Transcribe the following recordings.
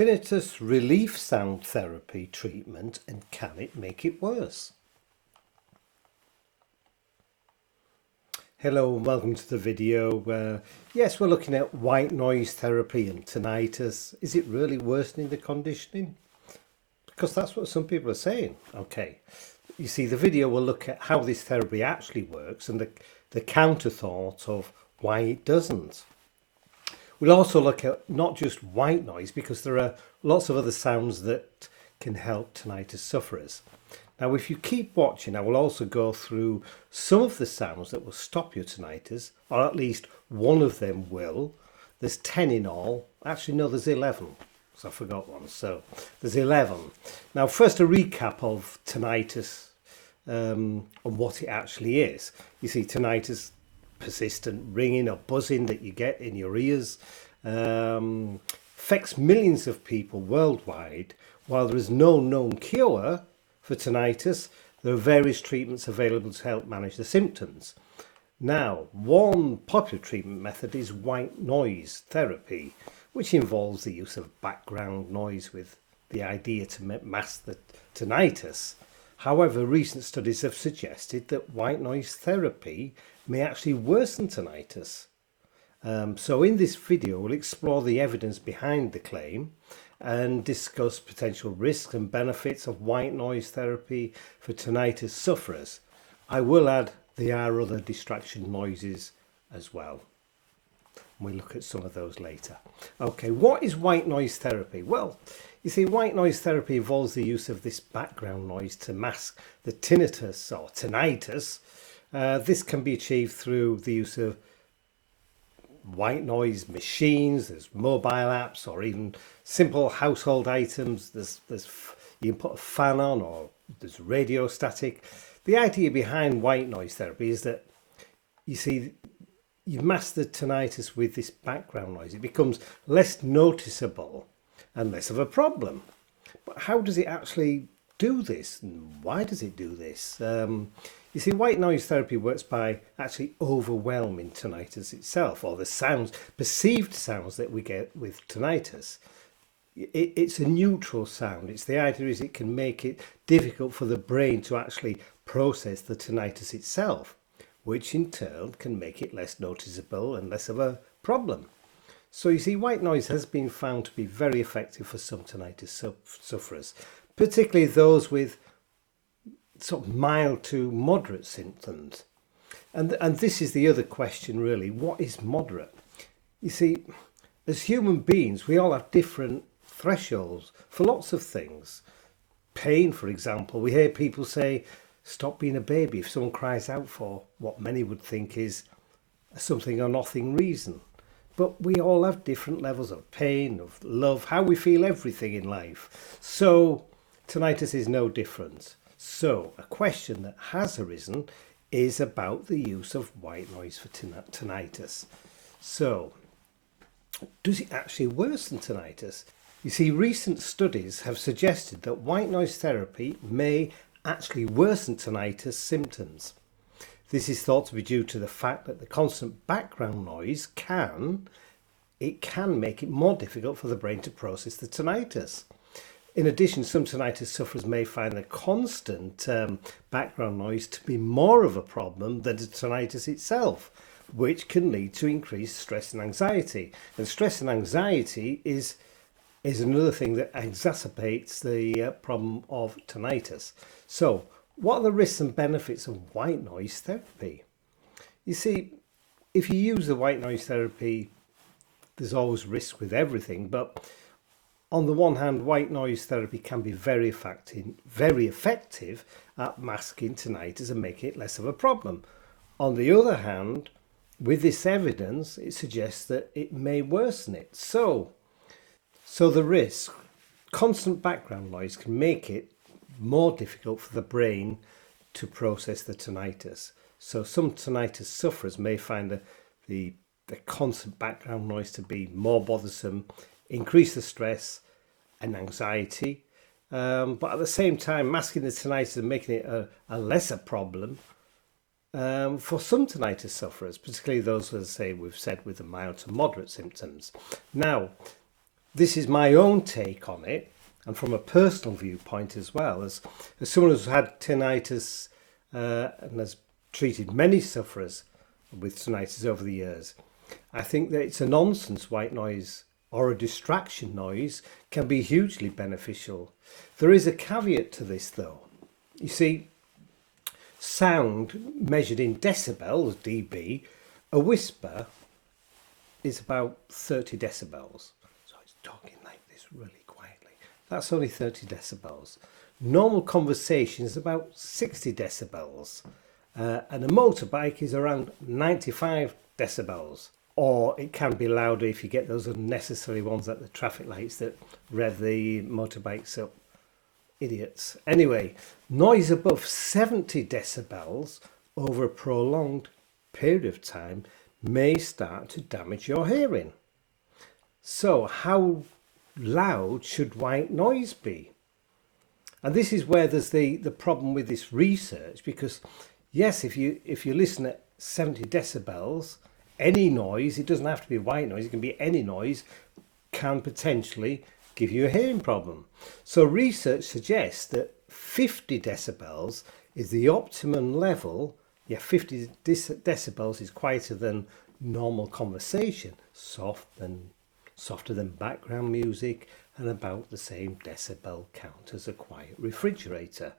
tinnitus relief sound therapy treatment, and can it make it worse? Hello and welcome to the video. Yes, we're looking at white noise therapy and tinnitus. Is it really worsening the conditioning? Because that's what some people are saying. Okay, you see, the video will look at how this therapy actually works and the counter thought of why it doesn't. We'll also look at not just white noise, because there are lots of other sounds that can help tinnitus sufferers. Now, if you keep watching, I will also go through some of the sounds that will stop your tinnitus, or at least one of them will. There's 10 in all. Actually, no, there's 11, because I forgot one. So there's 11. Now, first, a recap of tinnitus and what it actually is. You see, tinnitus, persistent ringing or buzzing that you get in your ears, affects millions of people worldwide. While there is no known cure for tinnitus, there are various treatments available to help manage the symptoms. Now, one popular treatment method is white noise therapy, which involves the use of background noise with the idea to mask the tinnitus. However, recent studies have suggested that white noise therapy may actually worsen tinnitus. So in this video, we'll explore the evidence behind the claim and discuss potential risks and benefits of white noise therapy for tinnitus sufferers. I will add there are other distraction noises as well. We'll look at some of those later. Okay, what is white noise therapy? Well, you see, white noise therapy involves the use of this background noise to mask the tinnitus or tinnitus. This can be achieved through the use of white noise machines, there's mobile apps, or even simple household items. You can put a fan on, or there's radio static. The idea behind white noise therapy is that, you see, you mask the tinnitus with this background noise. It becomes less noticeable and less of a problem. But how does it actually do this? And why does it do this? You see, white noise therapy works by actually overwhelming tinnitus itself, or the sounds, perceived sounds that we get with tinnitus. It's a neutral sound. It's the idea is it can make it difficult for the brain to actually process the tinnitus itself, which in turn can make it less noticeable and less of a problem. So you see, white noise has been found to be very effective for some tinnitus sufferers, particularly those with sort of mild to moderate symptoms. And this is the other question, really. What is moderate? You see, as human beings, we all have different thresholds for lots of things. Pain, for example. We hear people say, stop being a baby, if someone cries out for what many would think is a something or nothing reason. But we all have different levels of pain, of love, how we feel everything in life. So tinnitus is no different. So a question that has arisen is about the use of white noise for tinnitus. So, does it actually worsen tinnitus? You see, recent studies have suggested that white noise therapy may actually worsen tinnitus symptoms. This is thought to be due to the fact that the constant background noise can make it more difficult for the brain to process the tinnitus. In addition, some tinnitus sufferers may find the constant background noise to be more of a problem than the tinnitus itself, which can lead to increased stress and anxiety. And stress and anxiety is another thing that exacerbates the problem of tinnitus. So, what are the risks and benefits of white noise therapy? You see, if you use the white noise therapy, there's always risk with everything, but on the one hand, white noise therapy can be very effective at masking tinnitus and making it less of a problem. On the other hand, with this evidence, it suggests that it may worsen it. So the risk, constant background noise can make it more difficult for the brain to process the tinnitus. So some tinnitus sufferers may find the constant background noise to be more bothersome, increase the stress and anxiety, but at the same time masking the tinnitus and making it a lesser problem for some tinnitus sufferers, particularly those, as I say, we've said, with the mild to moderate symptoms. Now, this is my own take on it, and from a personal viewpoint as well, as someone who's had tinnitus and has treated many sufferers with tinnitus over the years, I think that it's a nonsense white noise or a distraction noise can be hugely beneficial. There is a caveat to this though. You see, sound measured in decibels, dB, a whisper is about 30 decibels. So it's talking like this really quietly. That's only 30 decibels. Normal conversation is about 60 decibels. And a motorbike is around 95 decibels. Or it can be louder if you get those unnecessary ones at the traffic lights that rev the motorbikes up. Idiots. Anyway, noise above 70 decibels over a prolonged period of time may start to damage your hearing. So how loud should white noise be? And this is where there's the problem with this research, because yes, if you listen at 70 decibels, any noise, it doesn't have to be white noise, it can be any noise, can potentially give you a hearing problem. So research suggests that 50 decibels is the optimum level. Yeah, 50 decibels is quieter than normal conversation, softer than background music, and about the same decibel count as a quiet refrigerator.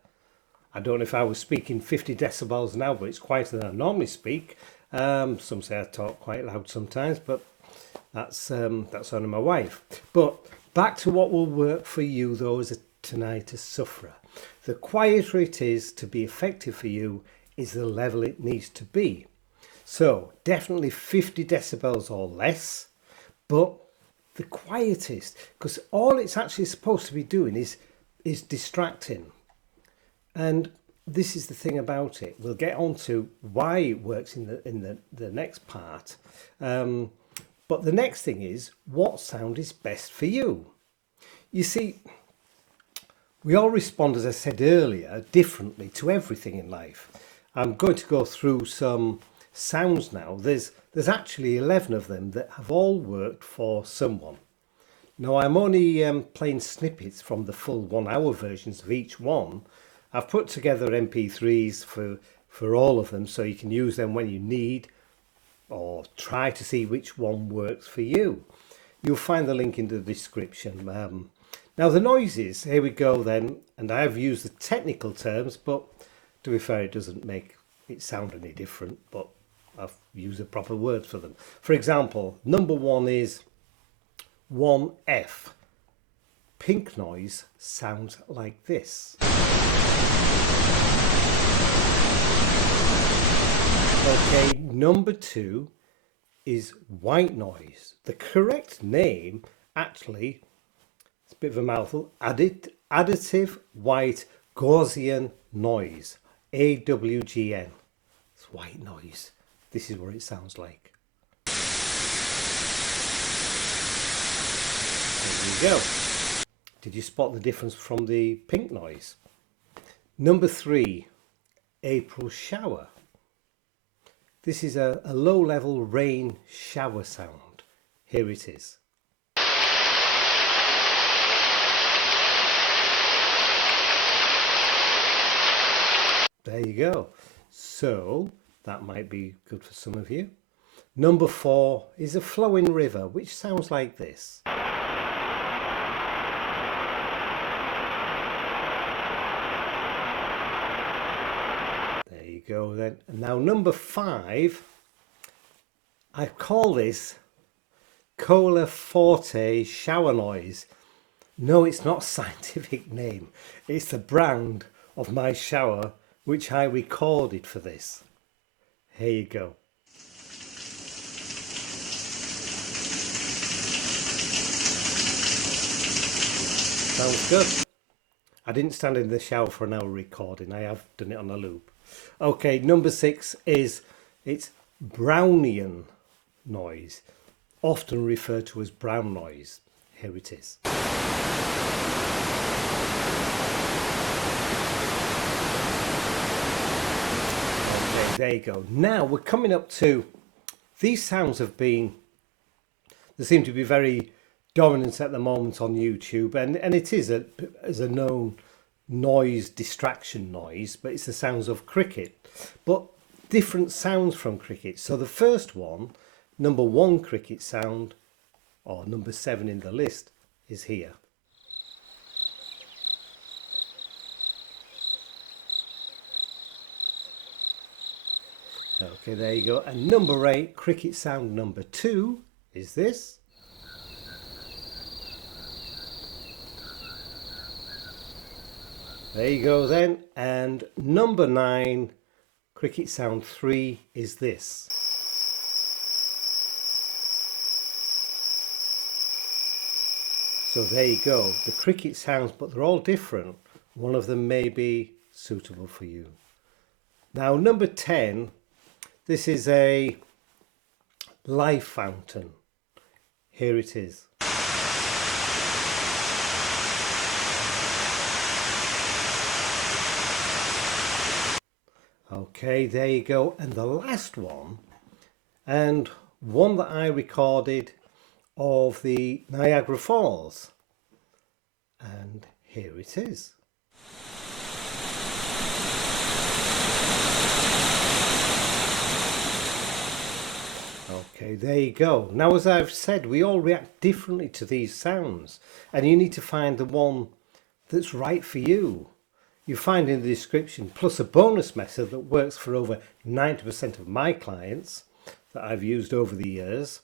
I don't know if I was speaking 50 decibels now, but it's quieter than I normally speak. Some say I talk quite loud sometimes, but that's only my wife. But back to what will work for you though as a tinnitus sufferer. The quieter it is to be effective for you is the level it needs to be. So definitely 50 decibels or less, but the quietest, because all it's actually supposed to be doing is distracting. And this is the thing about it. We'll get on to why it works in the next part. But the next thing is, what sound is best for you? You see, we all respond, as I said earlier, differently to everything in life. I'm going to go through some sounds now. There's actually 11 of them that have all worked for someone. Now, I'm only playing snippets from the full 1 hour versions of each one. I've put together MP3s for all of them, so you can use them when you need or try to see which one works for you. You'll find the link in the description. Now the noises, here we go then, and I have used the technical terms, but to be fair, it doesn't make it sound any different, but I've used the proper words for them. For example, number 1 is 1F. Pink noise sounds like this. Okay, number 2 is white noise. The correct name, actually, it's a bit of a mouthful, additive white Gaussian noise, AWGN. It's white noise. This is what it sounds like. There you go. Did you spot the difference from the pink noise? Number 3, April shower. This is a low-level rain shower sound. Here it is. There you go. So that might be good for some of you. Number 4 is a flowing river, which sounds like this. There you go then. Now number 5, I call this Cola Forte shower noise. No, it's not a scientific name. It's the brand of my shower which I recorded for this. Here you go. Sounds good. I didn't stand in the shower for an hour recording. I have done it on a loop. Okay, number 6 is it's Brownian noise, often referred to as brown noise. Here it is. Okay, there you go. Now we're coming up to, these sounds have been, they seem to be very dominant at the moment on YouTube, and it is a known noise, distraction noise, but it's the sounds of cricket, but different sounds from cricket. So the first one, number one cricket sound, or number 7 in the list, is here. Okay, there you go. And number 8 cricket sound number 2 is this. There you go then. And number 9 cricket sound 3 is this. So there you go, the cricket sounds, but they're all different. One of them may be suitable for you. Now number 10, this is a life fountain. Here it is. Okay, there you go. And the last one, and one that I recorded of the Niagara Falls, and here it is. Okay, there you go. Now, as I've said, we all react differently to these sounds, and you need to find the one that's right for you. You find in the description, plus a bonus method that works for over 90% of my clients that I've used over the years.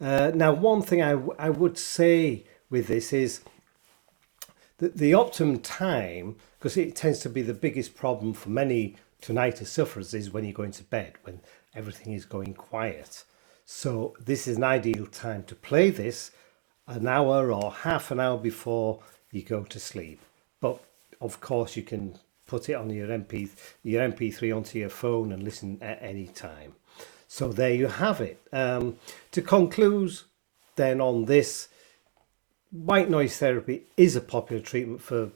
Now, one thing I would say with this is that the optimum time, because it tends to be the biggest problem for many tinnitus sufferers, is when you go into bed, when everything is going quiet. So this is an ideal time to play this an hour or half an hour before you go to sleep. But of course, you can put it on your MP3 onto your phone and listen at any time. So there you have it. To conclude then on this, white noise therapy is a popular treatment for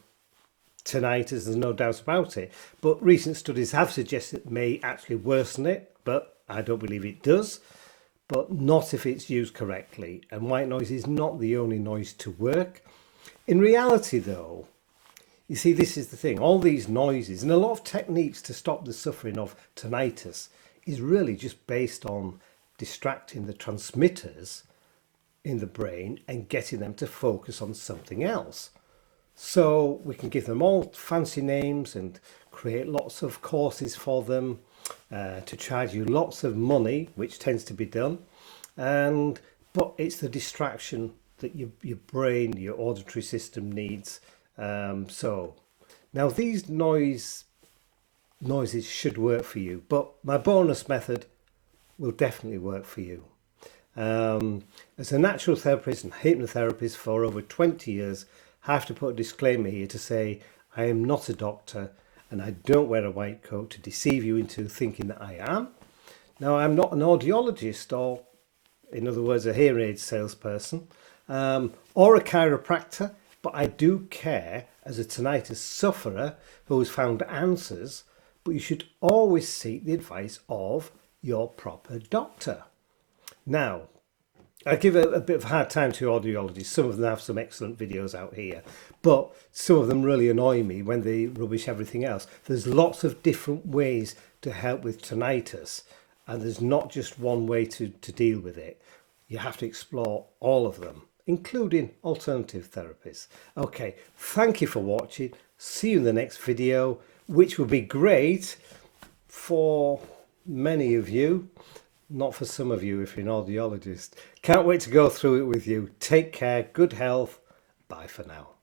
tinnitus, there's no doubt about it. But recent studies have suggested it may actually worsen it, but I don't believe it does. But not if it's used correctly. And white noise is not the only noise to work. In reality though, you see, this is the thing, all these noises and a lot of techniques to stop the suffering of tinnitus is really just based on distracting the transmitters in the brain and getting them to focus on something else. So we can give them all fancy names and create lots of courses for them to charge you lots of money, which tends to be done. But it's the distraction that your brain, your auditory system needs. So now these noises should work for you, but my bonus method will definitely work for you. As a natural therapist and hypnotherapist for over 20 years, I have to put a disclaimer here to say I am not a doctor and I don't wear a white coat to deceive you into thinking that I am. Now, I'm not an audiologist, or in other words, a hearing aid salesperson, or a chiropractor, but I do care as a tinnitus sufferer who has found answers. But you should always seek the advice of your proper doctor. Now, I give a bit of a hard time to audiologists. Some of them have some excellent videos out here, but some of them really annoy me when they rubbish everything else. There's lots of different ways to help with tinnitus, and there's not just one way to deal with it. You have to explore all of them, including alternative therapies. Okay, thank you for watching. See you in the next video, which will be great for many of you, not for some of you if you're an audiologist. Can't wait to go through it with you. Take care, good health. Bye for now.